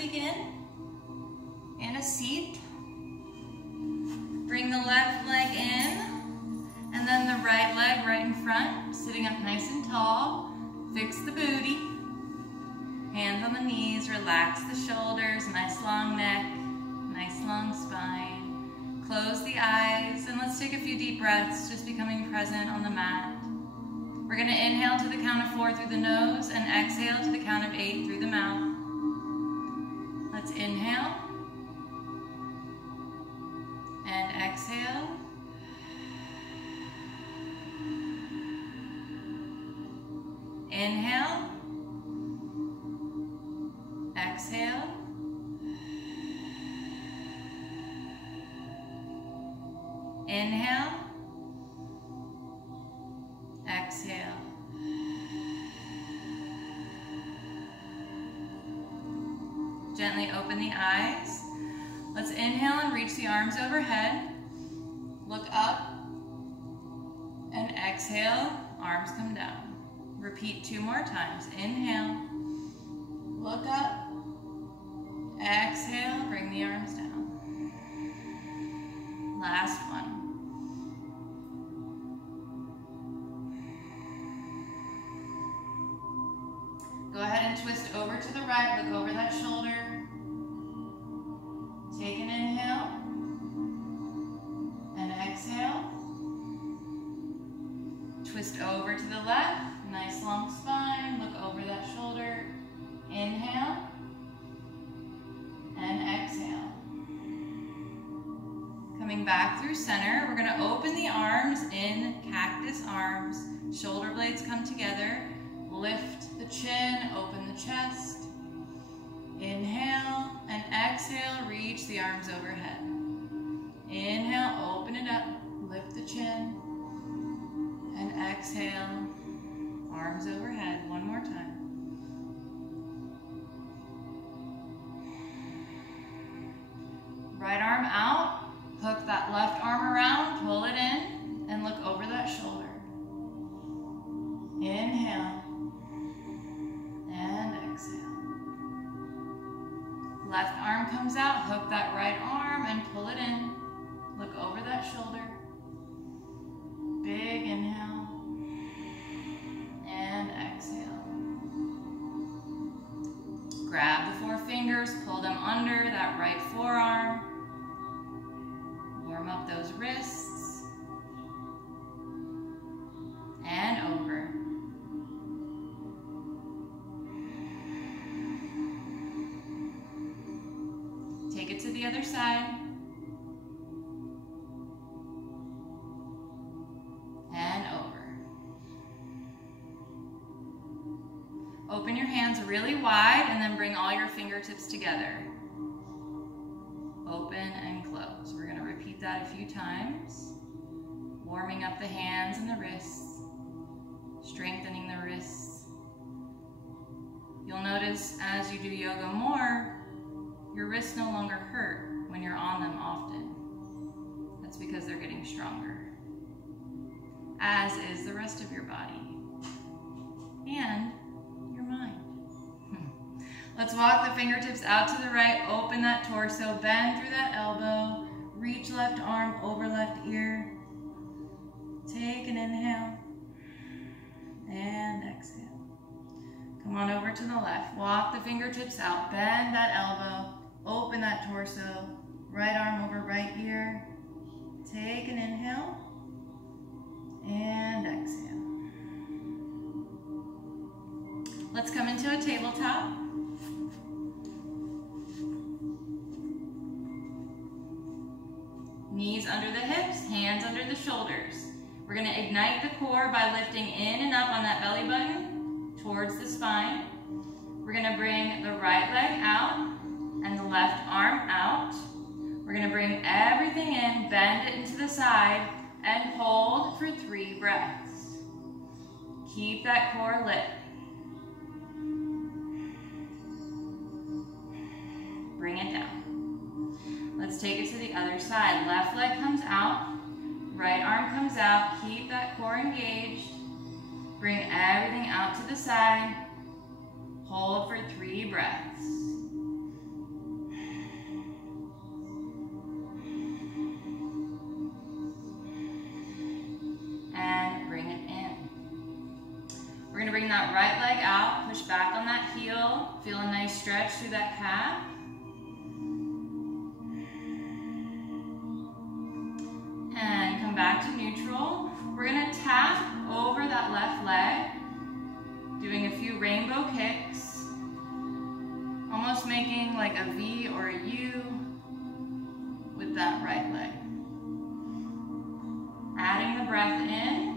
begin. And a seat. Bring the left leg in, and then the right leg right in front, sitting up nice and tall. Fix the booty. Hands on the knees, relax the shoulders, nice long neck, nice long spine. Close the eyes, and let's take a few deep breaths, just becoming present on the mat. We're gonna inhale to the count of 4 through the nose, and exhale to the count of 8 through the mouth. Let's inhale, and exhale. Inhale, exhale, inhale, exhale. Gently open the eyes. Let's inhale and reach the arms overhead. Look up and exhale, arms come down. Repeat 2 more times. Inhale, look up, exhale, bring the arms down. Last one. Go ahead and twist over to the right, look over that shoulder. Take an inhale and exhale. Twist over to the left. Nice long spine, look over that shoulder. Inhale and exhale. Coming back through center, we're gonna open the arms in cactus arms. Shoulder blades come together. Lift the chin, open the chest. Inhale and exhale, reach the arms overhead. Inhale, open it up, lift the chin. And exhale. Arms overhead, one more time. Right arm out, hook that left arm around, pull it in, and look over that shoulder. Inhale, and exhale. Left arm comes out, hook that right arm, and pull it in. Look over that shoulder. Big inhale. And exhale. Grab the 4 fingers, pull them under that right forearm. Warm up those wrists. And over. Take it to the other side. And over. Open your hands really wide and then bring all your fingertips together. Open and close. We're going to repeat that a few times. Warming up the hands and the wrists. Strengthening the wrists. You'll notice as you do yoga more, your wrists no longer hurt when you're on them often. That's because they're getting stronger. As is the rest of your body. And your mind. Let's walk the fingertips out to the right, open that torso, bend through that elbow, reach left arm over left ear. Take an inhale and exhale. Come on over to the left, walk the fingertips out, bend that elbow, open that torso, right arm over right ear. Take an inhale and exhale. Let's come into a tabletop. Knees under the hips, hands under the shoulders. We're going to ignite the core by lifting in and up on that belly button towards the spine. We're going to bring the right leg out and the left arm out. We're going to bring everything in, bend it into the side, and hold for 3 breaths. Keep that core lit. Bring it down. Let's take it to the other side. Left leg comes out, right arm comes out. Keep that core engaged. Bring everything out to the side. Hold for 3 breaths. We're gonna bring that right leg out, push back on that heel, feel a nice stretch through that calf. And come back to neutral. We're gonna tap over that left leg, doing a few rainbow kicks, almost making like a V or a U with that right leg. Adding the breath in.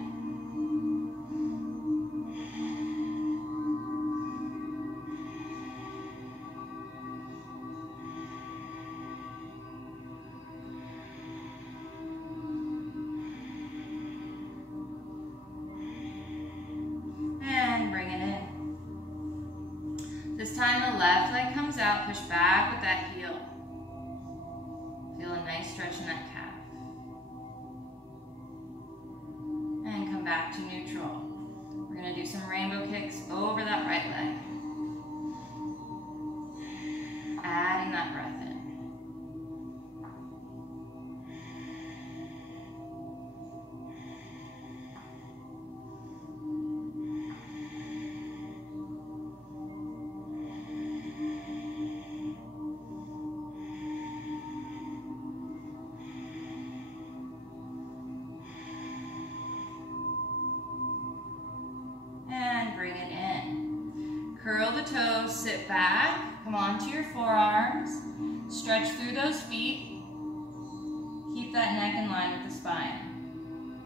And bring it in. This time the left leg comes out, push back with that heel. Feel a nice stretch in that calf. And come back to neutral. We're gonna do some rainbow kicks over that right leg. Adding that breath in. And bring it in. Curl the toes, sit back, come onto your forearms, stretch through those feet. Keep that neck in line with the spine.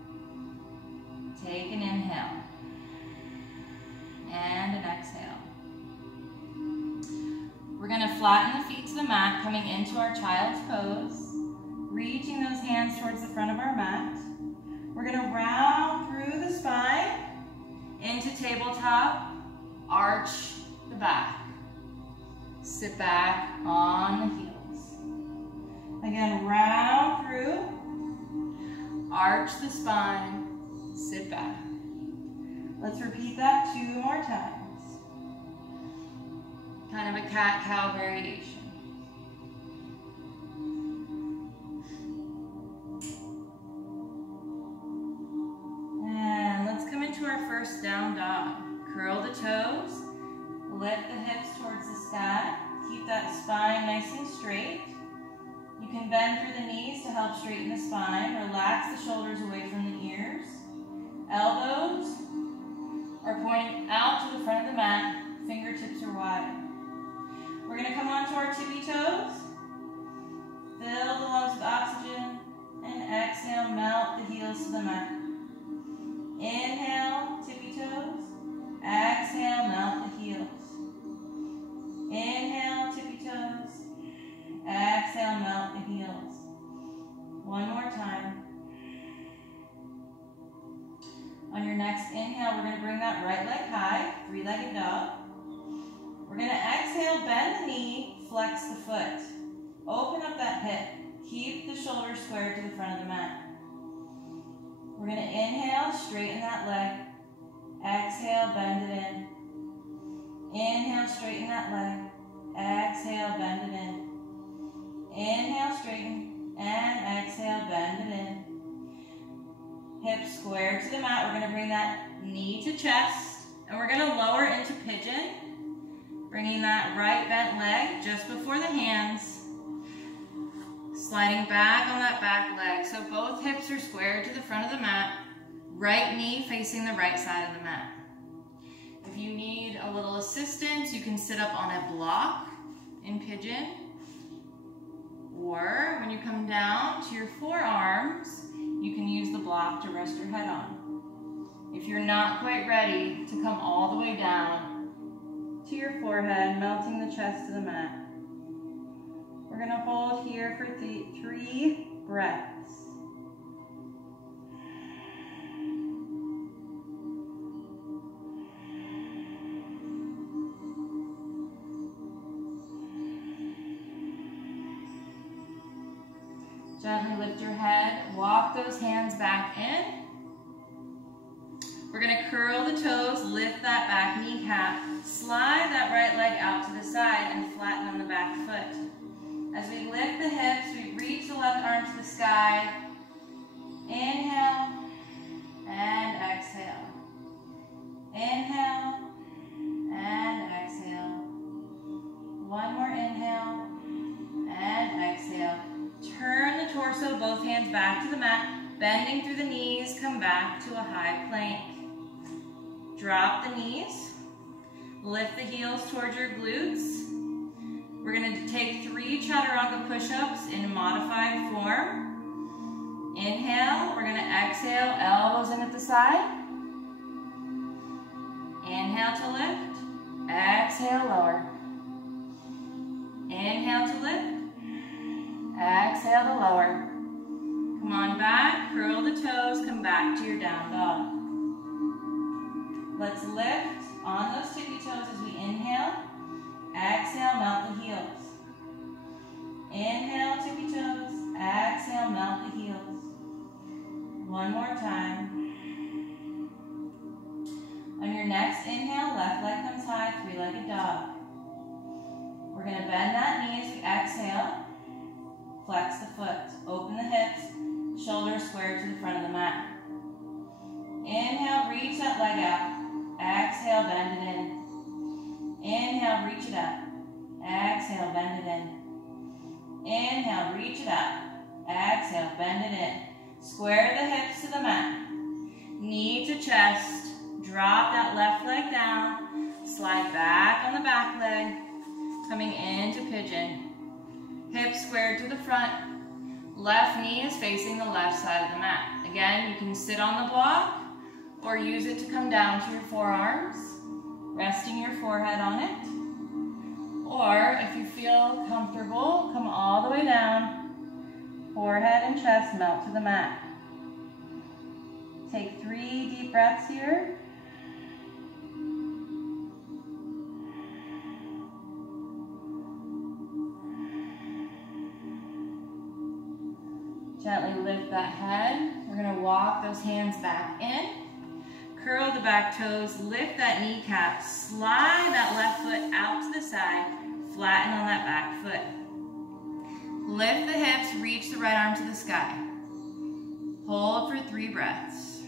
Take an inhale and an exhale. We're going to flatten the feet to the mat, coming into our child's pose, reaching those hands towards the front of our mat. We're going to round through the spine into tabletop, arch the back. Sit back on the heels. Again, round through, arch the spine, sit back. Let's repeat that 2 more times. Kind of a cat-cow variation. Our first down dog. Curl the toes, lift the hips towards the sky, keep that spine nice and straight. You can bend through the knees to help straighten the spine, relax the shoulders away from the ears. Elbows are pointing out to the front of the mat, fingertips are wide. We're going to come onto our tippy toes, fill the lungs with oxygen, and exhale, melt the heels to the mat. Inhale, tippy toes. Exhale, melt the heels. Inhale, tippy toes. Exhale, melt the heels. One more time. On your next inhale, we're going to bring that right leg high, 3-legged dog. We're going to exhale, bend the knee, flex the foot. Open up that hip. Keep the shoulders squared to the front of the mat. We're going to inhale, straighten that leg. Exhale, bend it in. Inhale, straighten that leg. Exhale, bend it in. Inhale, straighten, and exhale, bend it in. Hips square to the mat. We're going to bring that knee to chest, and we're going to lower into pigeon, bringing that right bent leg just before the hands. Sliding back on that back leg. So both hips are squared to the front of the mat. Right knee facing the right side of the mat. If you need a little assistance, you can sit up on a block in pigeon. Or when you come down to your forearms, you can use the block to rest your head on. If you're not quite ready to come all the way down to your forehead, melting the chest to the mat. We're going to hold here for 3 breaths. Gently lift your head, walk those hands back in. We're going to curl the toes, lift that back kneecap, slide that right leg out to the side and flatten on the back foot. As we lift the hips, we reach the left arm to the sky. Inhale and exhale. Inhale back to the mat. Bending through the knees, come back to a high plank. Drop the knees. Lift the heels towards your glutes. We're going to take 3 chaturanga push-ups in modified form. Inhale, we're going to exhale, elbows in at the side. Inhale to lift, exhale, lower. Inhale to lift, exhale to lower. Come on back, curl the toes, come back to your down dog. Let's lift on those tippy toes as we inhale. Exhale, melt the heels. Inhale, tippy toes. Exhale, melt the heels. One more time. On your next inhale, left leg comes high, 3-legged dog. We're going to bend that knee as we exhale. Flex the foot. Open the hips. Shoulders squared to the front of the mat. Inhale, reach that leg out. Exhale, bend it in. Inhale, reach it up. Exhale, bend it in. Inhale, reach it up. Exhale, bend it in. Square the hips to the mat. Knee to chest. Drop that left leg down. Slide back on the back leg. Coming into pigeon. Hips squared to the front. Left knee is facing the left side of the mat. Again, you can sit on the block or use it to come down to your forearms, resting your forehead on it. Or if you feel comfortable, come all the way down. Forehead and chest melt to the mat. Take 3 deep breaths here. Gently lift that head. We're going to walk those hands back in. Curl the back toes, lift that kneecap, slide that left foot out to the side, flatten on that back foot. Lift the hips, reach the right arm to the sky. Hold for 3 breaths.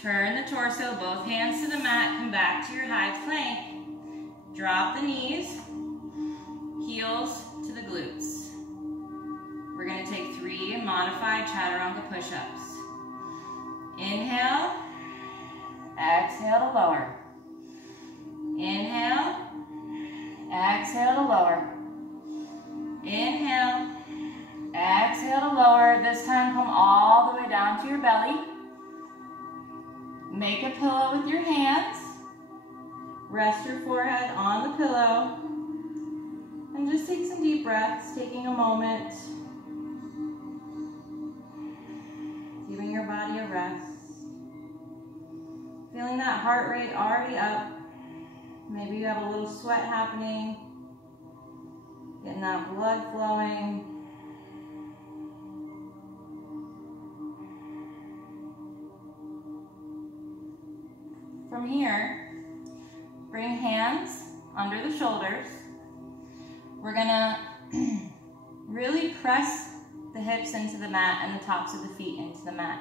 Turn the torso, both hands to the mat, come back to your high plank. Drop the knees, heels to the glutes. We're going to take 3 modified chaturanga push-ups. Inhale, exhale to lower. Inhale, exhale to lower. Inhale, exhale to lower. This time come all the way down to your belly. Make a pillow with your hands. Rest your forehead on the pillow. And just take some deep breaths, taking a moment. Giving your body a rest. Feeling that heart rate already up. Maybe you have a little sweat happening. Getting that blood flowing. From here, bring hands under the shoulders. We're gonna really press the hips into the mat and the tops of the feet into the mat.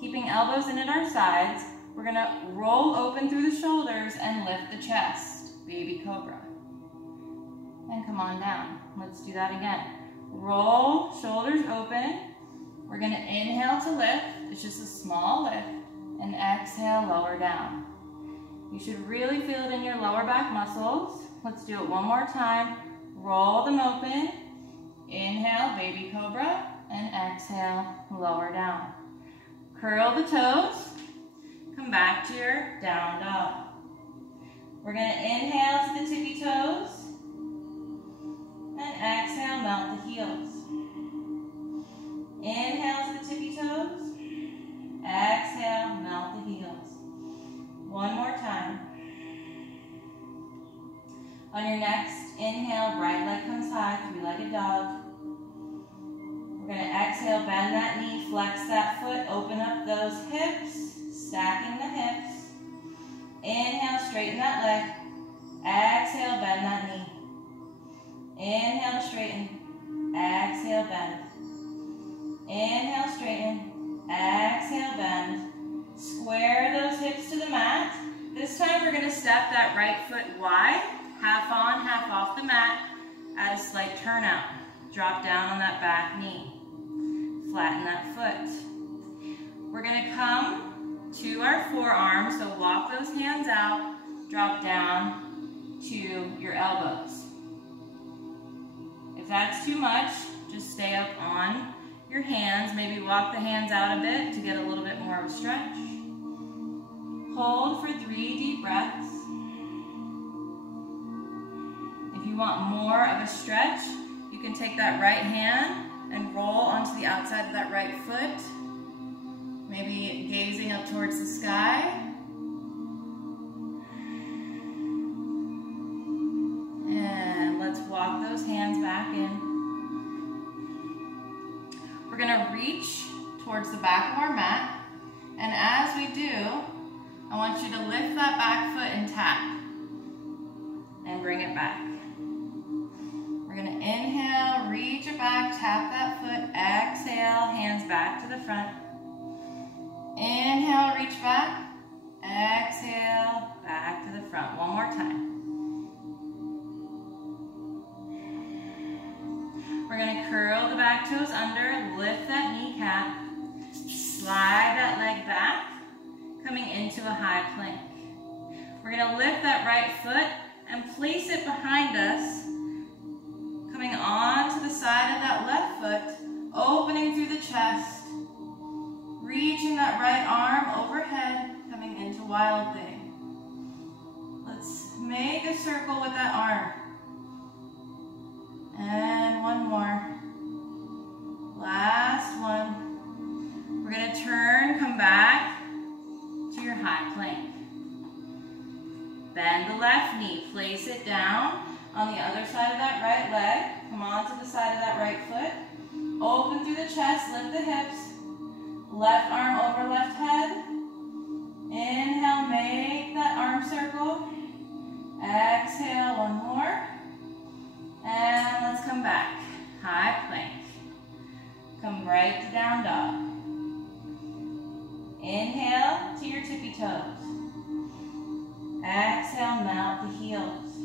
Keeping elbows in at our sides, we're gonna roll open through the shoulders and lift the chest, baby cobra. And come on down. Let's do that again. Roll, shoulders open. We're gonna inhale to lift. It's just a small lift. And exhale, lower down. You should really feel it in your lower back muscles. Let's do it one more time. Roll them open. Inhale, baby cobra, and exhale, lower down. Curl the toes. Come back to your down dog. We're going to inhale to the tippy toes. And exhale, melt the heels. Inhale to the tippy toes. Exhale, melt the heels. One more time. On your next inhale, right leg comes high, 3-legged dog. We're going to exhale, bend that knee, flex that foot, open up those hips, stacking the hips. Inhale, straighten that leg. Exhale, bend that knee. Inhale, straighten. Exhale, bend. Inhale, straighten. Exhale, bend. Square those hips to the mat. This time we're going to step that right foot wide, half on, half off the mat. turn out. Drop down on that back knee. Flatten that foot. We're gonna come to our forearms, so walk those hands out, drop down to your elbows. If that's too much, just stay up on your hands. Maybe walk the hands out a bit to get a little bit more of a stretch. Hold for 3 deep breaths. If you want more of a stretch, you can take that right hand and roll onto the outside of that right foot. Maybe gazing up towards the sky. And let's walk those hands back in. We're gonna reach towards the back of our mat. And as we do, I want you to lift that back foot and tap. And bring it back. We're gonna inhale, reach it back, tap that foot, exhale, hands back to the front. Inhale, reach back, exhale, back to the front. One more time. We're gonna curl the back toes under, lift that kneecap, slide that leg back, coming into a high plank. We're gonna lift that right foot and place it behind us, coming onto the side of that left foot, opening through the chest, reaching that right arm overhead, coming into Wild Thing. Let's make a circle with that arm. And one more. Last one. We're gonna turn, come back to your high plank. Bend the left knee, place it down on the other side of that right leg. Come on to the side of that right foot. Open through the chest, lift the hips. Left arm over left head. Inhale, make that arm circle. Exhale, one more. And let's come back. High plank. Come right to down dog. Inhale to your tippy toes. Exhale, melt the heels.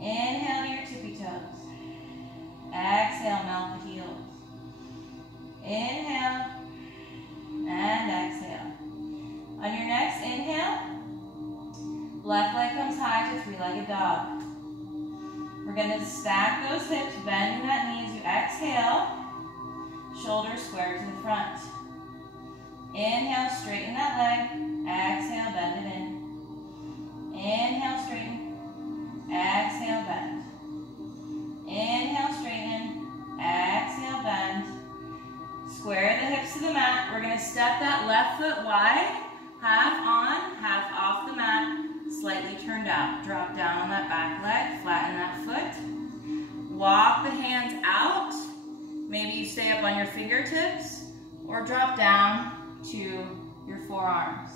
Inhale to your tippy toes. Exhale, melt the heels. Inhale and exhale. On your next inhale, left leg comes high to three-legged dog. We're going to stack those hips, bending that knee as you exhale. Shoulders square to the front. Inhale, straighten that leg. Exhale, bend it in. Inhale, straighten. Exhale, bend. Inhale, straighten. Exhale, bend. Square the hips to the mat. We're going to step that left foot wide. Half on, half off the mat. Slightly turned out. Drop down on that back leg. Flatten that foot. Walk the hands out. Maybe you stay up on your fingertips or drop down to your forearms.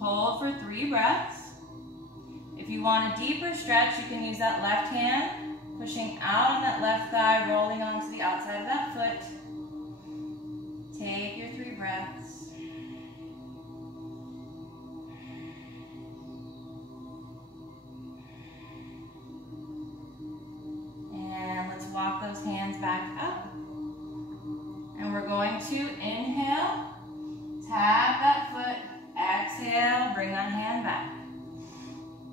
Hold for 3 breaths. If you want a deeper stretch, you can use that left hand, pushing out on that left thigh, rolling onto the outside of that foot. Take your 3 breaths. And let's walk those hands back up. And we're going to inhale, tap that foot, exhale, bring that hand back.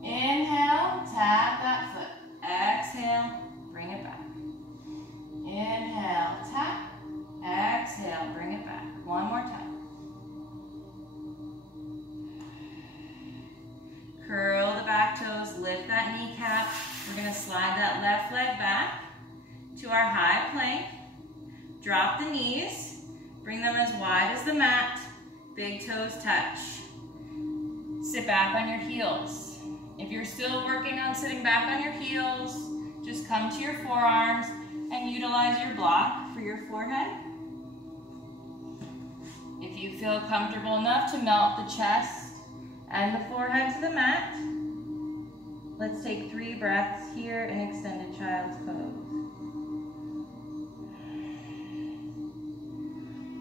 Inhale, tap that foot, exhale, bring it back. Inhale, tap, exhale, bring it back. One more time. Curl the back toes, lift that kneecap. We're going to slide that left leg back to our high plank. Drop the knees, bring them as wide as the mat. Big toes touch. Sit back on your heels. If you're still working on sitting back on your heels, just come to your forearms and utilize your block for your forehead. If you feel comfortable enough to melt the chest and the forehead to the mat, let's take 3 breaths here in extended child's pose.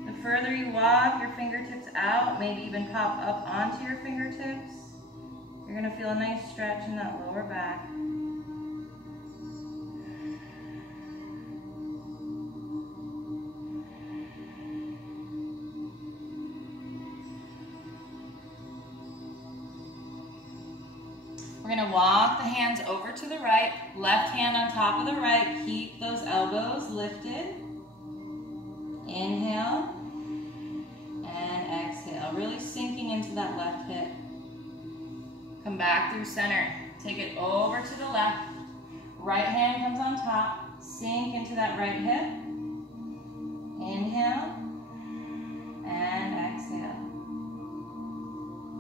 The further you walk your fingertips out, maybe even pop up onto your fingertips, you're going to feel a nice stretch in that lower back. We're gonna walk the hands over to the right, left hand on top of the right, keep those elbows lifted. Inhale and exhale, really sinking into that left hip. Come back through center, take it over to the left, right hand comes on top, sink into that right hip. Inhale and exhale.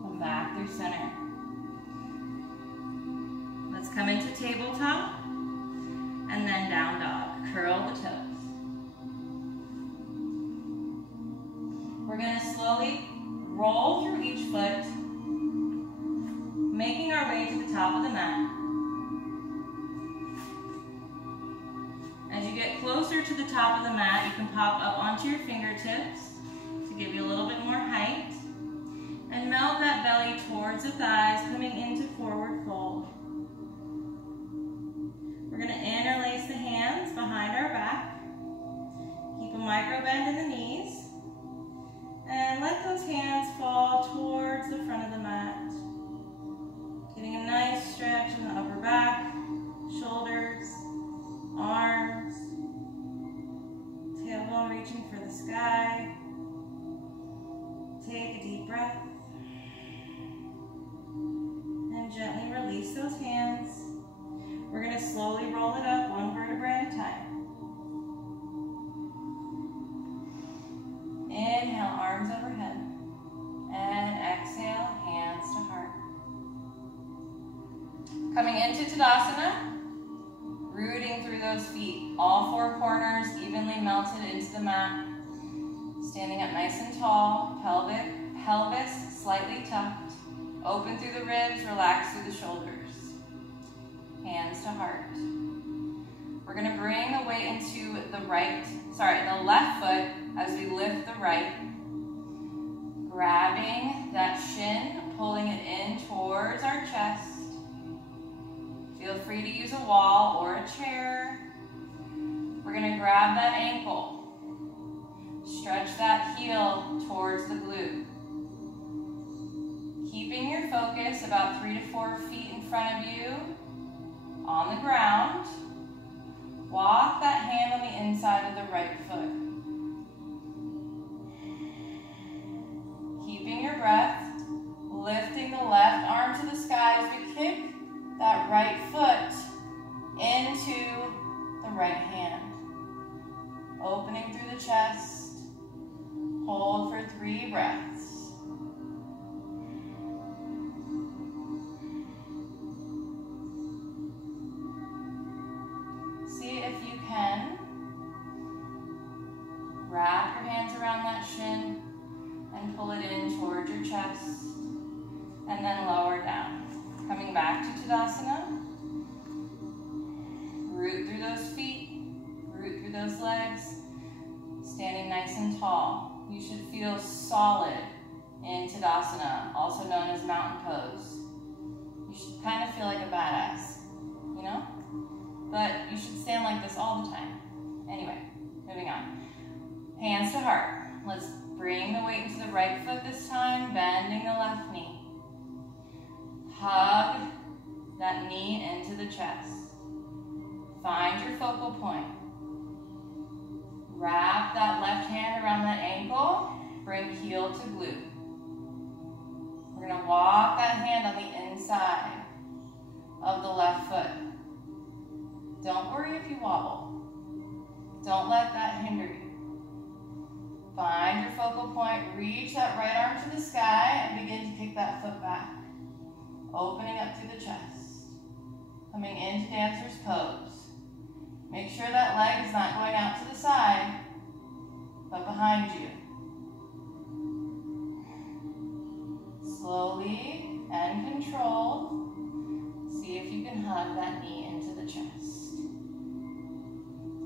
Come back through center. Let's come into tabletop and then down dog. Curl the toes. We're going to slowly roll through each foot, making our way to the top of the mat. As you get closer to the top of the mat, you can pop up onto your fingertips to give you a little bit more height. And melt that belly towards the thighs, coming into forward fold. We're going to interlace the hands behind our back. Keep a micro bend in the knees. And let those hands fall towards the front of the mat. Getting a nice stretch in the upper back, shoulders, arms, tailbone reaching for the sky. Take a deep breath. And gently release those hands. We're going to slowly roll it up one vertebra at a time. Inhale, arms overhead. And exhale, hands to heart. Coming into Tadasana, rooting through those feet. All four corners evenly melted into the mat. Standing up nice and tall, pelvis slightly tucked. Open through the ribs, relax through the shoulders. Hands to heart. We're going to bring the weight into the left foot as we lift the right. Grabbing that shin, pulling it in towards our chest. Feel free to use a wall or a chair. We're going to grab that ankle. Stretch that heel towards the glute. Keeping your focus about 3 to 4 feet in front of you on the ground. Walk that hand on the inside of the right foot. Keeping your breath, lifting the left arm to the sky as we kick that right foot into the right hand. Opening through the chest. Hold for 3 breaths. See if you can wrap your hands around that shin and pull it in towards your chest, and then lower down. Coming back to Tadasana. Root through those feet, root through those legs, standing nice and tall. You should feel solid in Tadasana, also known as mountain pose. You should kind of feel like a badass, you know? But you should stand like this all the time. Anyway, moving on. Hands to heart. Let's bring the weight into the right foot this time, bending the left knee. Hug that knee into the chest. Find your focal point. Wrap that left hand around that ankle. Bring heel to glute. We're going to walk that hand on the inside of the left foot. Don't worry if you wobble. Don't let that hinder you. Find your focal point. Reach that right arm to the sky and begin to kick that foot back. Opening up through the chest. Coming into dancer's pose. Make sure that leg is not going out to the side, but behind you. Slowly and controlled, see if you can hug that knee into the chest.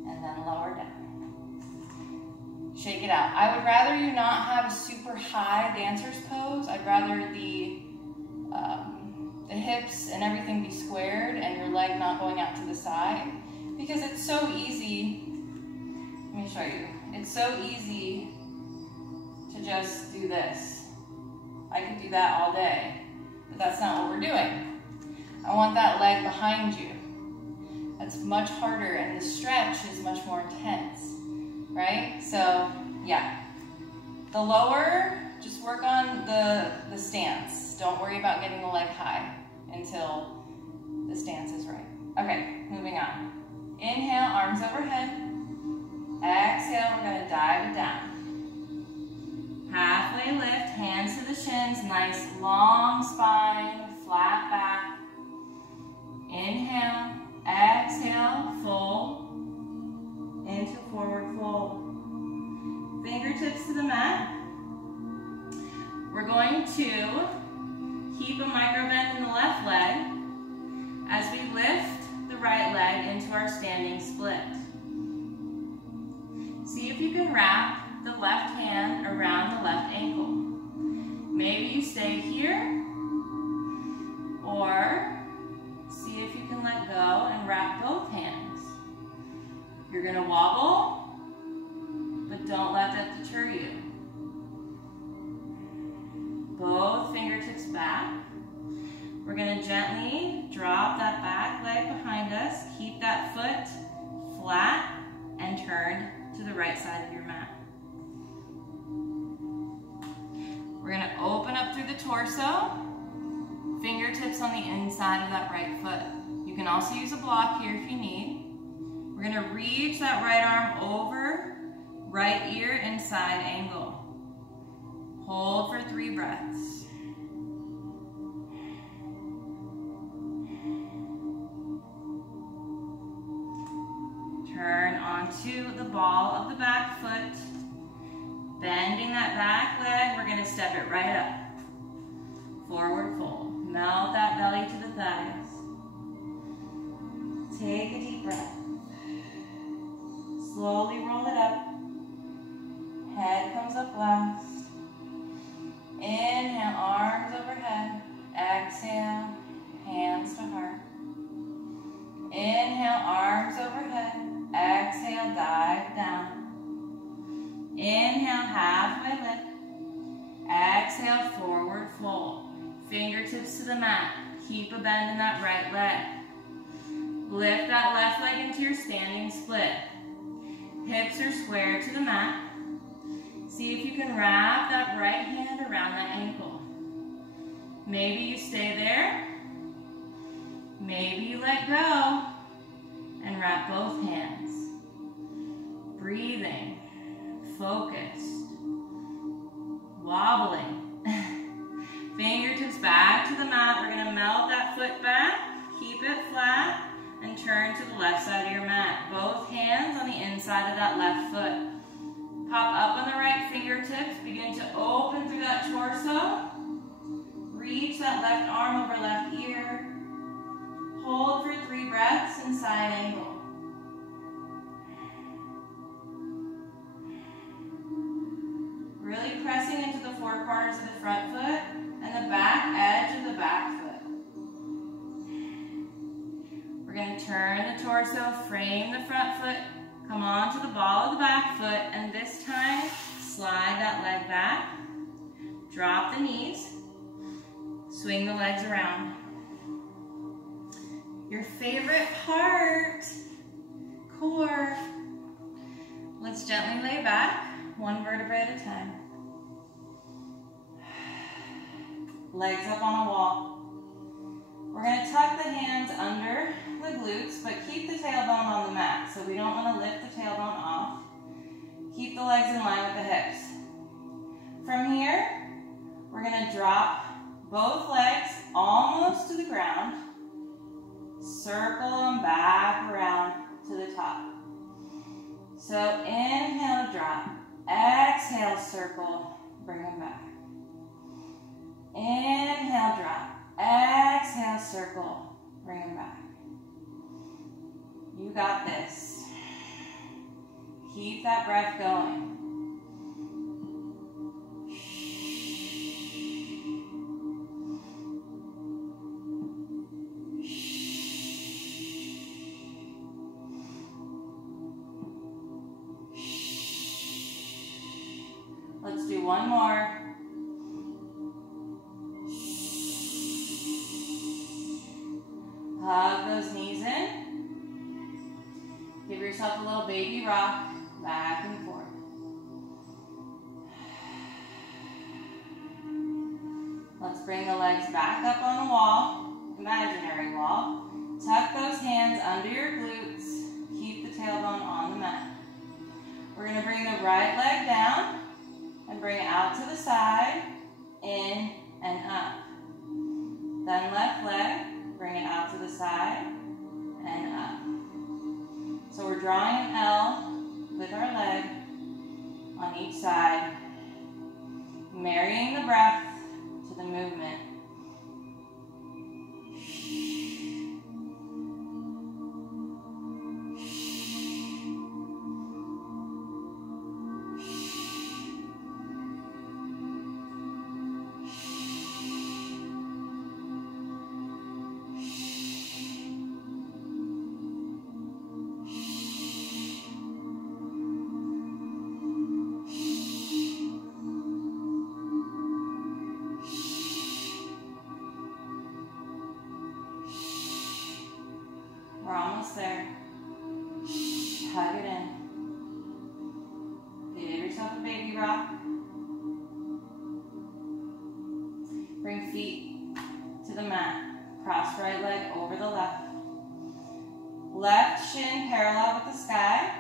And then lower down. Shake it out. I would rather you not have a super high dancer's pose. I'd rather the hips and everything be squared and your leg not going out to the side. Because it's so easy, let me show you. It's so easy to just do this. I could do that all day, but that's not what we're doing. I want that leg behind you. That's much harder, and the stretch is much more intense, right? So, yeah. The lower, just work on the stance. Don't worry about getting the leg high until the stance is right. Okay, moving on. Inhale, arms overhead. Exhale, we're gonna dive it down. Halfway lift, hands to the shins, nice long spine, flat back. Inhale, exhale, fold into forward fold. Fingertips to the mat. We're going to keep a micro bend in the left leg as we lift the right leg into our standing split. See if you can wrap the left hand around the left ankle. Maybe you stay here, or see if you can let go and wrap both hands. You're gonna wobble, but don't let that deter you. Both fingertips back. We're gonna gently drop that back leg behind us. Keep that foot flat and turn to the right side of your mat. We're gonna open up through the torso. Fingertips on the inside of that right foot. You can also use a block here if you need. We're gonna reach that right arm over, right ear inside angle. Hold for 3 breaths. Turn onto the ball of the back foot. Bending that back leg, we're gonna step it right up. Forward fold. Melt that belly to the thighs. Take a deep breath. Slowly roll it up. Head comes up last. Inhale, arms overhead. Exhale, hands to heart. Inhale, arms overhead. Exhale, dive down. Inhale, halfway lift. Exhale, forward fold. Fingertips to the mat. Keep a bend in that right leg. Lift that left leg into your standing split. Hips are square to the mat. See if you can wrap that right hand around that ankle. Maybe you stay there. Maybe you let go and wrap both hands. Breathing, focused, wobbling. Fingertips back to the mat. We're gonna melt that foot back, keep it flat, and turn to the left side of your mat. Both hands on the inside of that left foot. Pop up on the right fingertips. Begin to open through that torso. Reach that left arm over left ear. Hold for 3 breaths in side angle. Really pressing into the 4 corners of the front foot and the back edge of the back foot. We're going to turn the torso, frame the front foot, come on to the ball of the back foot, and this time, slide that leg back, drop the knees, swing the legs around. Your favorite part, core. Let's gently lay back, 1 vertebrae at a time. Legs up on a wall. We're going to tuck the hands under the glutes, but keep the tailbone on the mat. So we don't want to lift the tailbone off. Keep the legs in line with the hips. From here, we're going to drop both legs almost to the ground. Circle them back around to the top. So inhale, drop. Exhale, circle, bring them back. Inhale, drop. Exhale, circle, bring them back. You got this. Keep that breath going. Let's do one more. yourself a little baby rock, back and forth. Let's bring the legs back up on the wall, imaginary wall. Tuck those hands under your glutes. Keep the tailbone on the mat. We're going to bring the right leg down and bring it out to the side, in and up. Then left leg, bring it out to the side and up. So we're drawing an L with our leg on each side, marrying the breath to the movement. We're almost there. Hug it in. Give yourself a baby rock. Bring feet to the mat. Cross right leg over the left. Left shin parallel with the sky.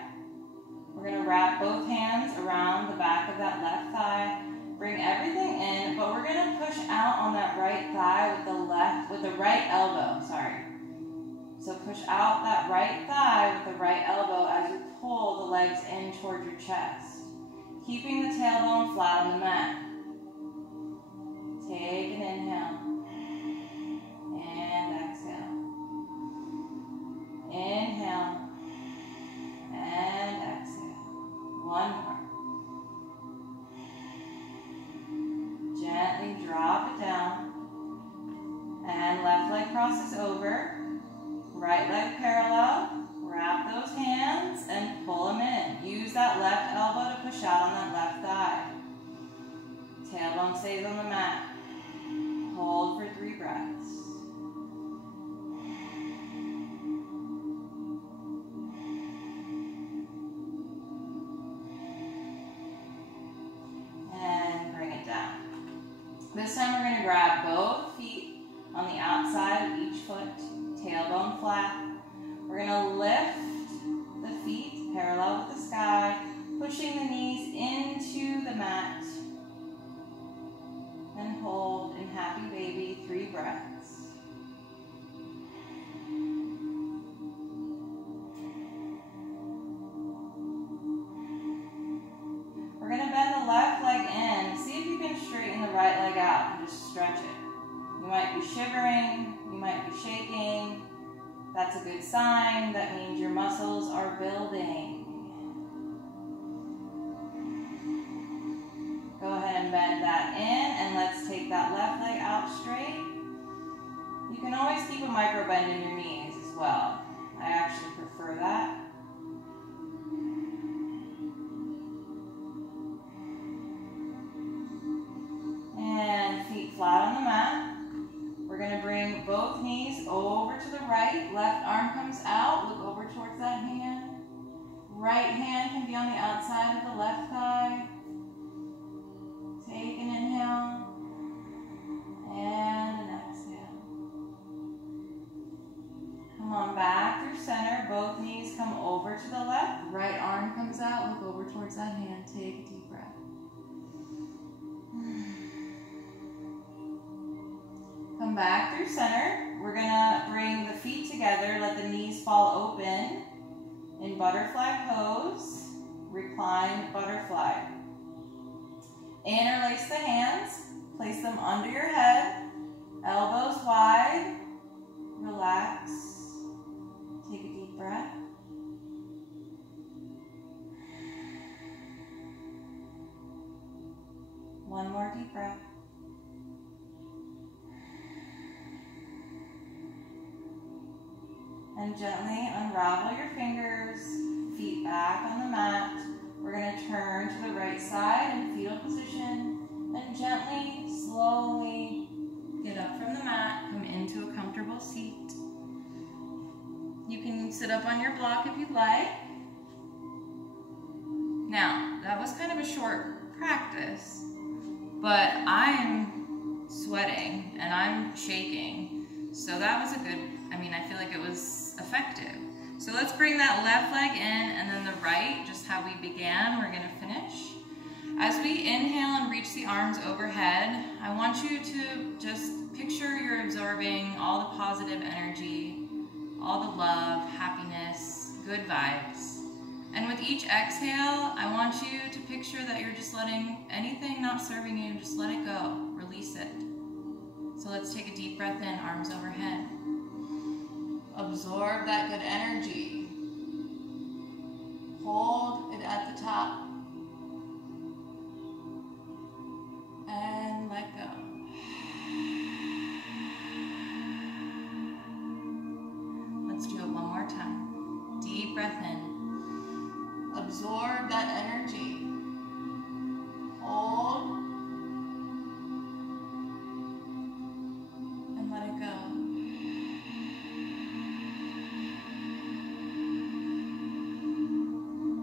We're going to wrap both hands around the back of that left thigh. Bring everything in, but we're going to push out on that right thigh with the right elbow, sorry. So push out that right thigh with the right elbow as you pull the legs in toward your chest. Keeping the tailbone flat on the mat. Take an inhale. And exhale. Inhale. And exhale. One more. Gently drop it down. And left leg crosses over. Right leg parallel, wrap those hands and pull them in. Use that left elbow to push out on that left thigh. Tailbone stays on the mat. Hold for 3 breaths. And bring it down. This time we're going to grab both feet on the outside of each foot. Tailbone flat. We're going to lift the feet parallel with the sky, pushing the knees into the mat. And hold in happy baby 3 breaths. We're going to bend the left leg in. See if you can straighten the right leg out and just stretch it. You might be shivering. You might be shaking. That's a good sign. That means your muscles are building. Go ahead and bend that in, and let's take that left leg out straight. You can always keep a micro bend in your knees as well. I actually prefer that. And feet flat on the mat. We're going to bring both knees over to the right. Left arm comes out. Look over towards that hand. Right hand can be on the outside of the left thigh. Take an inhale. And an exhale. Come on back through center. Both knees come over to the left. Right arm comes out. Look over towards that hand. Take a deep breath. Come back through center. We're going to bring the feet together. Let the knees fall open in butterfly pose. Reclined butterfly. Interlace the hands. Place them under your head. Elbows wide. Relax. Take a deep breath. One more deep breath. And gently unravel your fingers, feet back on the mat. We're going to turn to the right side in fetal position and gently, slowly get up from the mat, come into a comfortable seat. You can sit up on your block if you'd like. Now, that was kind of a short practice, but I'm sweating and I'm shaking. So that was a good, I feel like it was effective. So let's bring that left leg in and then the right, just how we began, we're gonna finish. As we inhale and reach the arms overhead, I want you to just picture you're absorbing all the positive energy, all the love, happiness, good vibes. And with each exhale, I want you to picture that you're just letting anything not serving you, just let it go, release it. So let's take a deep breath in, arms overhead. Absorb that good energy. Hold it at the top. And let go. Let's do it one more time. Deep breath in. Absorb that energy. Hold. And let it go.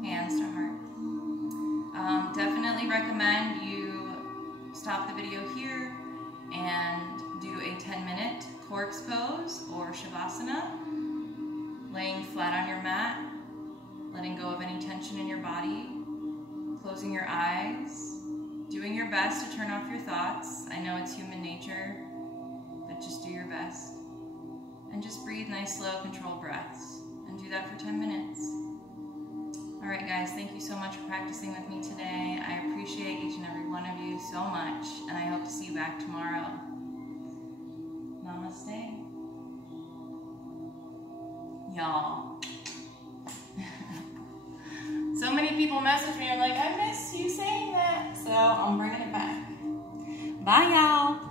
Hands to heart. Definitely recommend you stop the video here and do a 10-minute corpse pose or Shavasana, laying flat on your mat, letting go of any tension in your body, closing your eyes, doing your best to turn off your thoughts. I know it's human nature, but just do your best. And just breathe nice, slow, controlled breaths, and do that for 10 minutes. All right, guys, thank you so much for practicing with me today. I appreciate each and every one of you so much, and I hope to see you back tomorrow. Namaste. Y'all. So many people message me, I'm like, I miss you saying that. So I'm bringing it back. Bye, y'all.